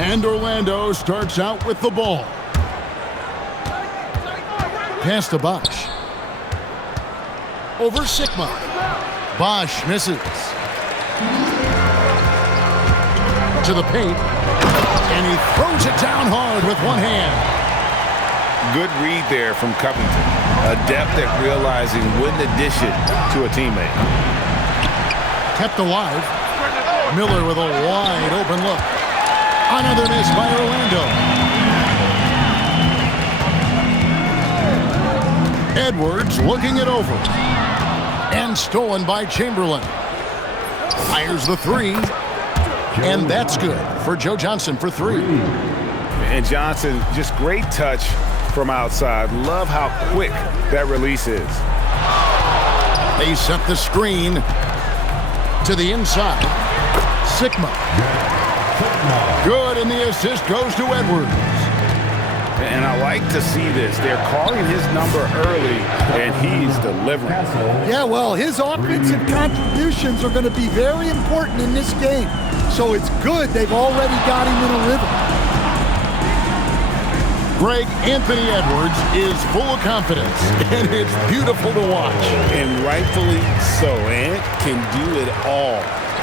And Orlando starts out with the ball. Pass to Bosch. Over Sikma. Bosch misses. To the paint. And he throws it down hard with one hand. Good read there from Covington. Adept at realizing when to dish it to a teammate. Kept alive. Miller with a wide open look. Another miss by Orlando. Edwards looking it over. And stolen by Chamberlain. Fires the three. And that's good for Joe Johnson for three. And Johnson, just great touch from outside. Love how quick that release is. They set the screen to the inside. Sikma. Good, and the assist goes to Edwards. And I like to see this. They're calling his number early, and he's delivering. Yeah, well, his offensive contributions are going to be very important in this game. So it's good they've already got him in a rhythm. Greg, Anthony Edwards is full of confidence, and it's beautiful to watch. And rightfully so. Ant can do it all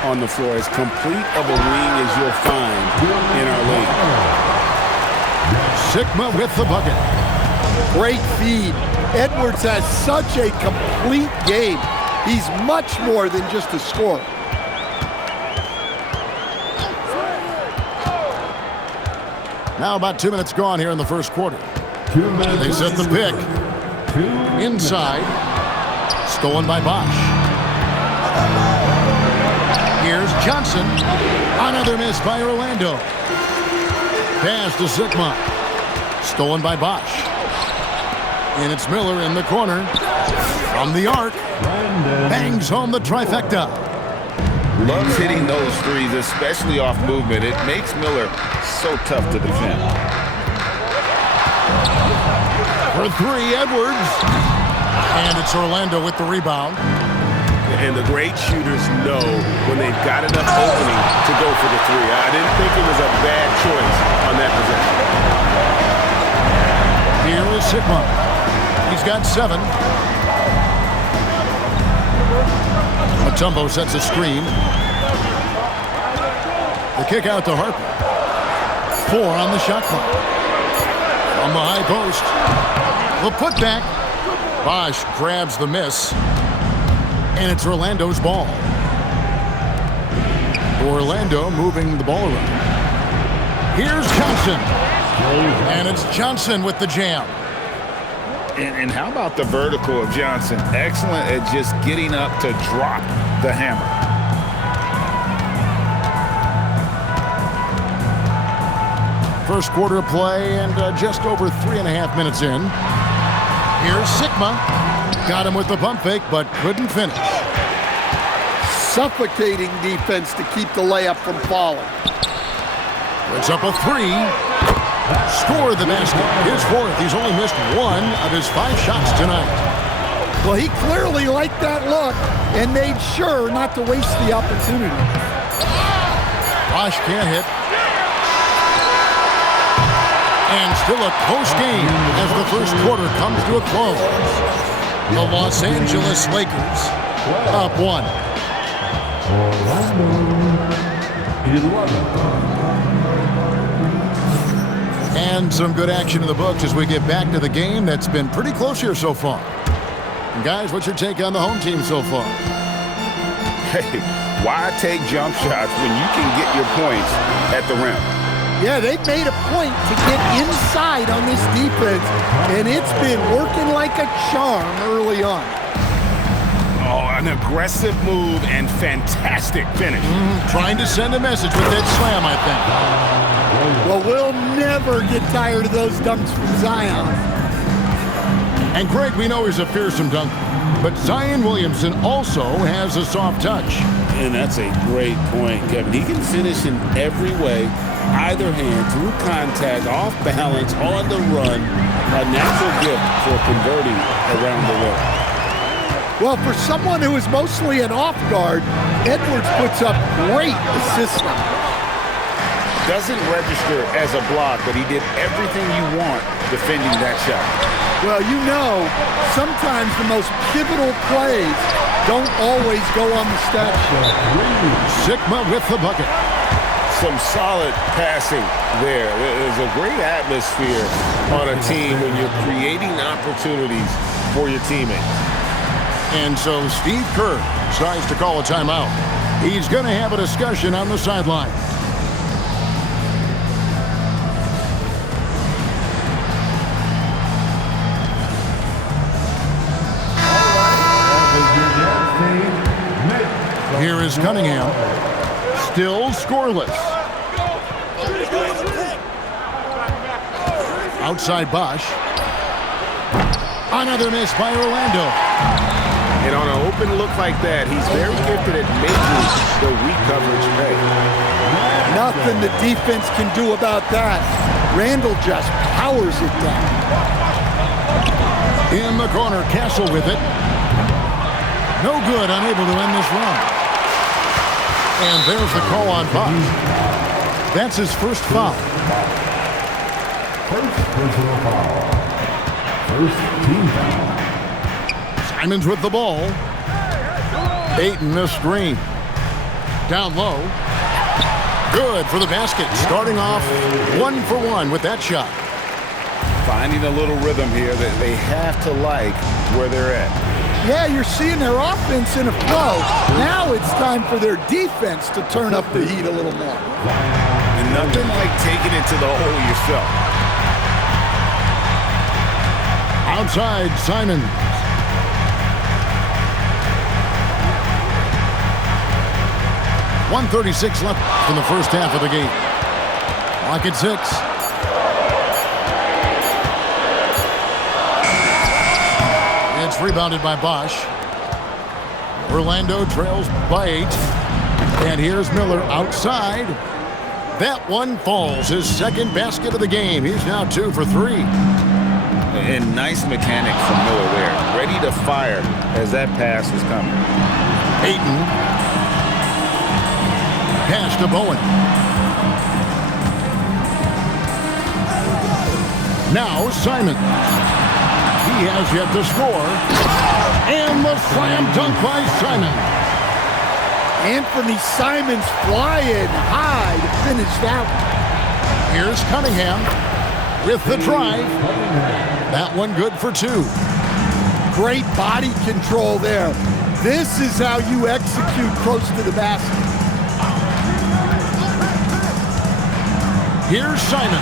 on the floor. As complete of a wing as you'll find in our league. Sikma with the bucket. Great feed. Edwards has such a complete game. He's much more than just a scorer. Now about 2 minutes gone here in the first quarter. They set the pick. Inside. Stolen by Bosch. Here's Johnson. Another miss by Orlando. Pass to Sikma. Stolen by Bosch. And it's Miller in the corner. From the arc. Bangs home the trifecta. Loves hitting those threes, especially off movement. It makes Miller so tough to defend. For three, Edwards. And it's Orlando with the rebound. And the great shooters know when they've got enough opening to go for the three. I didn't think it was a bad choice on that possession. Here is Sikma. He's got 7. Mutombo sets a screen. The kick out to Harper. 4 on the shot clock. From the high post. The putback. Bosch grabs the miss. And it's Orlando's ball. Orlando moving the ball around. Here's Johnson. And it's Johnson with the jam. And how about the vertical of Johnson? Excellent at just getting up to drop the hammer. First quarter of play and just over 3.5 minutes in. Here's Sikma. Got him with the pump fake, but couldn't finish. Suffocating defense to keep the layup from falling. Puts up a 3. Scored the basket. His 4th. He's only missed 1 of his 5 shots tonight. Well, he clearly liked that look and made sure not to waste the opportunity. Bosch can't hit. And still a close game as the first quarter comes to a close. The Los Angeles Lakers up 1. And some good action in the books as we get back to the game that's been pretty close here so far. And guys, what's your take on the home team so far? Hey, why take jump shots when you can get your points at the rim? Yeah, they've made a point to get inside on this defense, and it's been working like a charm early on. Oh, an aggressive move and fantastic finish. Trying to send a message with that slam, I think. Well, we'll never get tired of those dunks from Zion. And Greg, we know he's a fearsome dunker, but Zion Williamson also has a soft touch. And that's a great point, Kevin. He can finish in every way, either hand, through contact, off balance, on the run. A natural gift for converting around the rim. Well, for someone who is mostly an off guard, Edwards puts up great assists. Doesn't register as a block, but he did everything you want defending that shot. Well, you know, sometimes the most pivotal plays don't always go on the stat sheet. Sikma with the bucket. Some solid passing there. There's a great atmosphere on a team when you're creating opportunities for your teammates. And so Steve Kerr decides to call a timeout. He's going to have a discussion on the sideline. Here is Cunningham. Still scoreless. Outside Bosch. Another miss by Orlando. And on an open look like that, he's very gifted at making the weak coverage pay. Nothing the defense can do about that. Randall just powers it down. In the corner, Castle with it. No good, unable to end this run. And there's the call on Bosch. That's his first foul. First personal foul. First team foul. Simons with the ball. Ayton the screen. Down low. Good for the basket. Starting off 1 for 1 with that shot. Finding a little rhythm here that they have to like where they're at. Yeah, you're seeing their offense in a flow. Now it's time for their defense to turn up the heat a little more. And nothing like taking it to the hole yourself. Outside, Simons. .136 left in the first half of the game. Clock at 6. It's rebounded by Bosch. Orlando trails by 8. And here's Miller outside. That one falls. His second basket of the game. He's now 2 for 3. And nice mechanic from Miller there. Ready to fire as that pass is coming. Ayton. Pass to Bowen. Now Simon. He has yet to score. And the slam dunk by Simon. Anthony Simons flying high to finish that one. Here's Cunningham with the drive. That one good for 2. Great body control there. This is how you execute close to the basket. Here's Simon.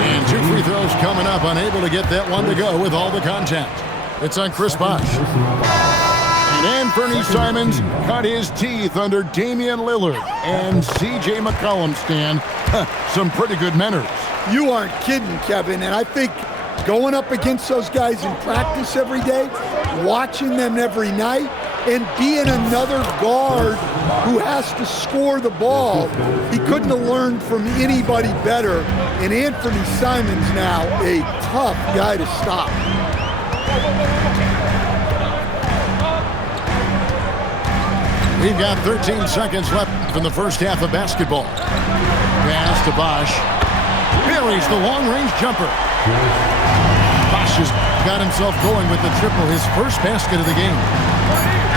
And 2 free throws coming up. Unable to get that one to go with all the contact. It's on Chris Bosch. And Anthony Simons cut his teeth under Damian Lillard and C.J. McCollum, Stan. Some pretty good manners. You aren't kidding, Kevin. And I think going up against those guys in practice every day, watching them every night, and being another guard who has to score the ball, he couldn't have learned from anybody better. And Anthony Simons now a tough guy to stop. We've got 13 seconds left in the first half of basketball. Pass to Bosch. Buries the long-range jumper. Bosch has got himself going with the triple, his first basket of the game.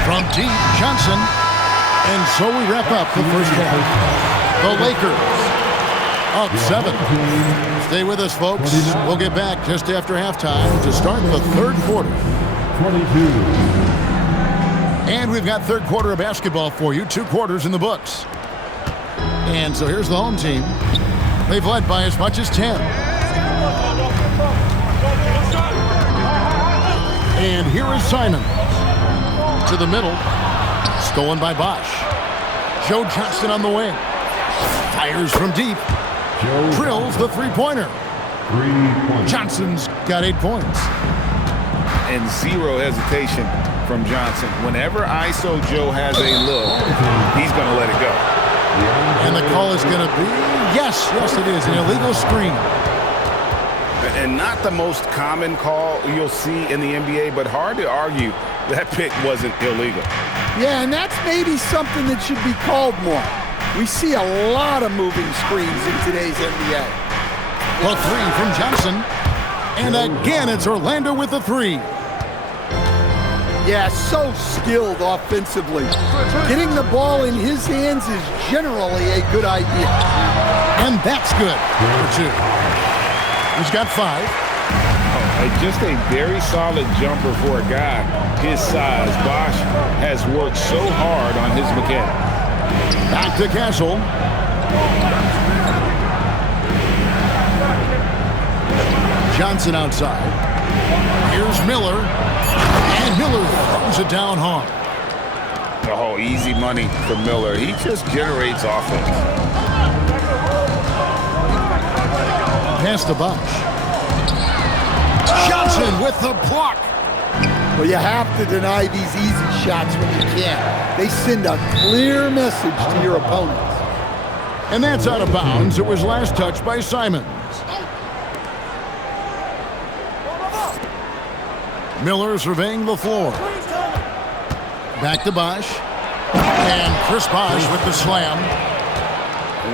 From deep, Johnson. And so we wrap up the first half. The Lakers up 7. Stay with us, folks. We'll get back just after halftime to start the third quarter. 22. And we've got third quarter of basketball for you. 2 quarters in the books. And so here's the home team. They've led by as much as 10. And here is Simon. To the middle. Stolen by Bosch. Joe Johnson on the wing. Fires from deep. Drills the three-pointer. 3 points. Johnson's got 8 points. And zero hesitation from Johnson. Whenever ISO Joe has a look, he's going to let it go. And the call is going to be, yes, it is, an illegal screen. And not the most common call you'll see in the NBA, but hard to argue that pick wasn't illegal. Yeah, and that's maybe something that should be called more. We see a lot of moving screens in today's NBA. The three from Johnson. And again, it's Orlando with the three. Yeah, so skilled offensively. Getting the ball in his hands is generally a good idea. And that's good for two. He's got 5. Just a very solid jumper for a guy his size. Bosh has worked so hard on his mechanics. Back to Castle. Johnson outside. Here's Miller. And Miller throws it down hard. Oh, easy money for Miller. He just generates offense. Pass to Bosh. Johnson with the block. Well, you have to deny these easy shots when you can. They send a clear message to your opponents. And that's out of bounds. It was last touched by Simons. Miller surveying the floor. Back to Bosh. And Chris Bosh with the slam.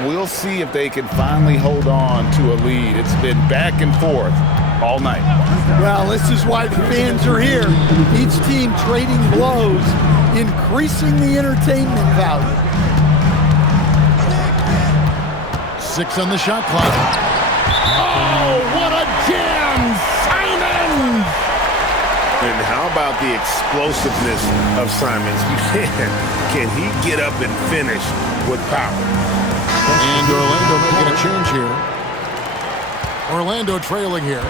We'll see if they can finally hold on to a lead. It's been back and forth all night. Well, this is why the fans are here. Each team trading blows, increasing the entertainment value. 6 on the shot clock. Oh, what a jam! Simons! And how about the explosiveness of Simons? Can he get up and finish with power? And Orlando making a change here. Orlando trailing here.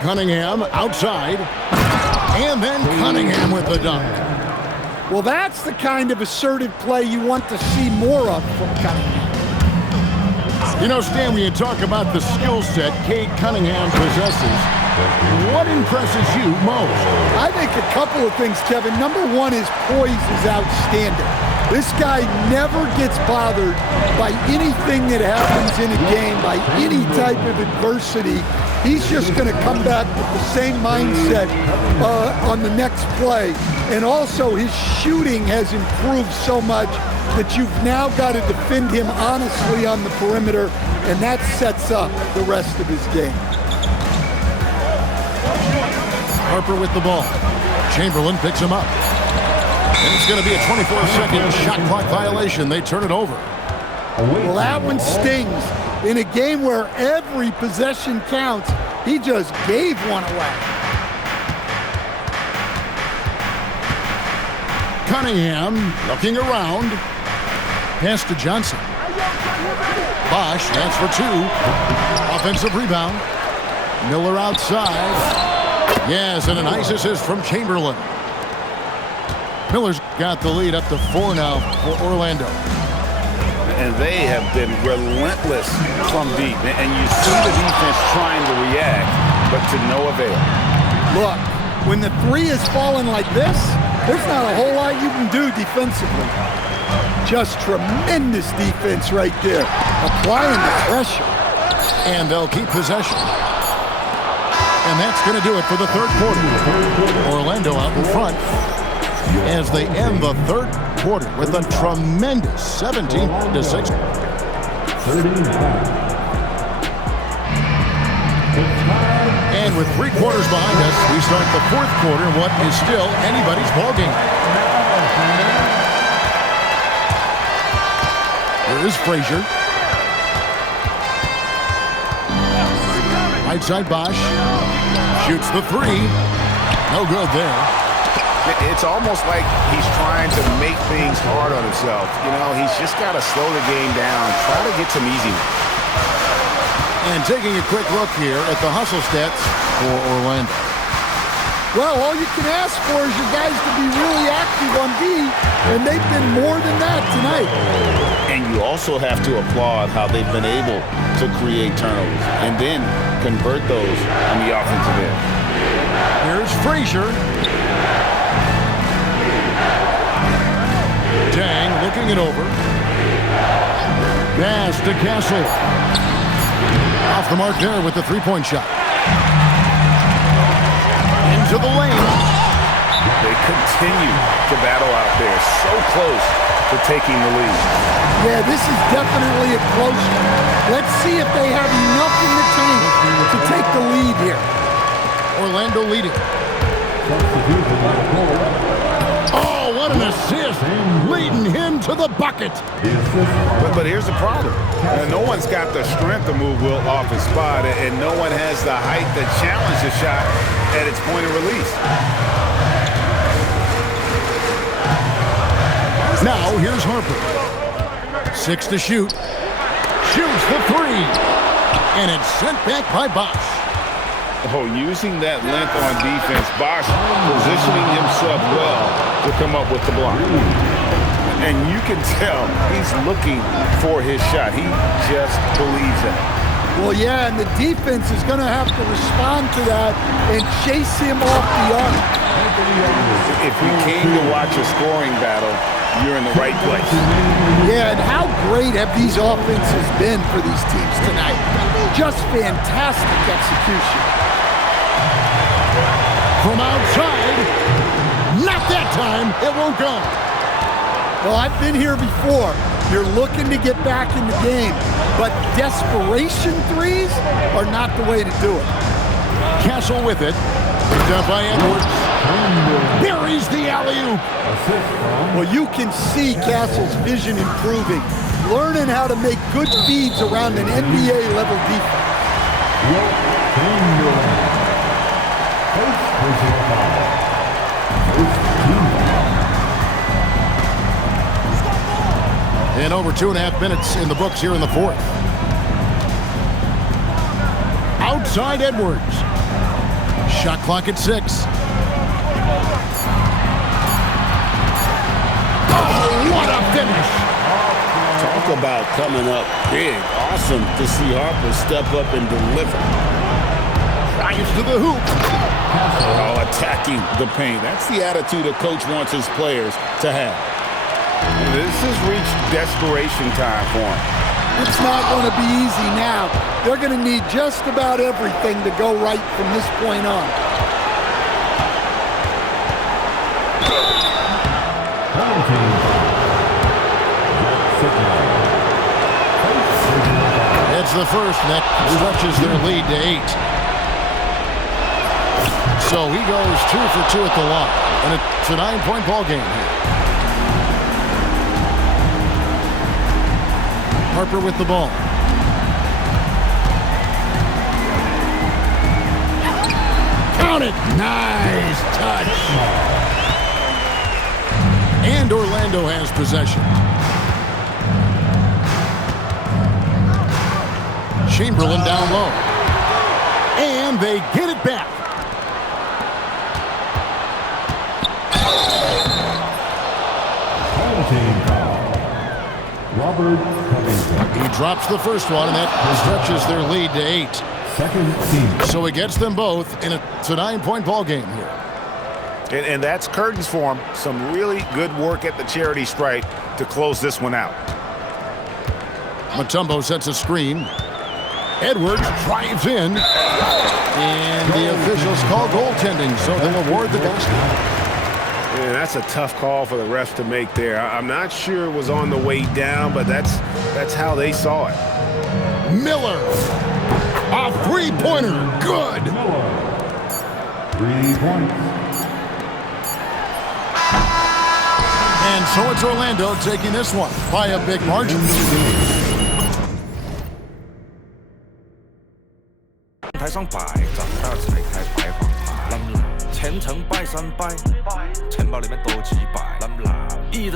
Cunningham outside. And then Cunningham with the dunk. Well, that's the kind of assertive play you want to see more of from Cunningham. You know, Stan, when you talk about the skill set Cade Cunningham possesses, what impresses you most? I think a couple of things, Kevin. Number one, his poise is outstanding. This guy never gets bothered by anything that happens in a game, by any type of adversity. He's just going to come back with the same mindset on the next play. And also, his shooting has improved so much that you've now got to defend him honestly on the perimeter, and that sets up the rest of his game. Harper with the ball. Chamberlain picks him up. And it's going to be a 24-second shot clock violation. They turn it over. Well, that one stings. In a game where every possession counts, he just gave one away. Cunningham looking around. Pass to Johnson. Bosh, that's for 2. Offensive rebound. Miller outside. Yes, and a nice assist from Chamberlain. Miller's got the lead up to 4 now for Orlando. And they have been relentless from deep. And you see the defense trying to react, but to no avail. Look, when the 3 is falling like this, there's not a whole lot you can do defensively. Just tremendous defense right there, applying the pressure. And they'll keep possession. And that's going to do it for the third quarter. Orlando out in front as they end the third quarter with a tremendous 17-6. And with 3 quarters behind us, we start the fourth quarter in what is still anybody's ballgame. Here is Frazier. Right side Bosh. Shoots the 3. No good there. It's almost like he's trying to make things hard on himself. You know, he's just got to slow the game down, try to get some easy ones. And taking a quick look here at the hustle stats for Orlando. Well, all you can ask for is your guys to be really active on D, and they've been more than that tonight. And you also have to applaud how they've been able to create turnovers and then convert those on the offensive end. Here's Frazier. Dang, looking it over. Pass to Castle. Off the mark there with the 3-point shot. Into the lane. They continue to battle out there, so close to taking the lead. Yeah, this is definitely a close one. Let's see if they have enough in the tank to take the lead here. Orlando leading. Oh, what an assist! Leading him to the bucket. But here's the problem. No one's got the strength to move Wilt off his spot, and no one has the height to challenge the shot at its point of release. Now, here's Harper. 6 to shoot. Shoots the 3. And it's sent back by Bosh. Oh, using that length on defense, Bosh positioning himself well to come up with the block. And you can tell he's looking for his shot. He just believes it. Well, yeah, and the defense is going to have to respond to that and chase him off the arc. If you came to watch a scoring battle, you're in the right place. Yeah, and how great have these offenses been for these teams tonight? Just fantastic execution. From outside, not that time, it won't go. Well, I've been here before. You're looking to get back in the game, but desperation threes are not the way to do it. Castle with it. Picked up by Edwards. Buries the alley-oop. Well, you can see Castle's vision improving, learning how to make good feeds around an NBA-level defense. And over 2.5 minutes in the books here in the fourth. Outside Edwards. Shot clock at 6. Oh, what a finish! Talk about coming up big. Awesome to see Harper step up and deliver. Drives to the hoop. Oh, attacking the paint. That's the attitude a coach wants his players to have. This has reached desperation time for him. It's not going to be easy now. They're going to need just about everything to go right from this point on. It's the first, and that stretches their lead to 8. So he goes 2 for 2 at the line, and it's a 9-point ball game here. Harper with the ball. Count it! Nice touch. And Orlando has possession. Chamberlain down low. And they get it back. Robert Covington. He drops the first one, and that stretches their lead to 8. Second team. So he gets them both, and it's a 9-point ball game here. And that's curtains for him. Some really good work at the charity stripe to close this one out. Mutombo sets a screen. Edwards drives in. And the officials call goaltending, so they'll award the basket. Yeah, that's a tough call for the refs to make there. I'm not sure it was on the way down, but that's how they saw it. Miller. A three-pointer. Good. 3 points. And so it's Orlando taking this one by a big margin. 台上摆着，大家才开摆放牌，前程拜三拜，钱包里面多几百，义的。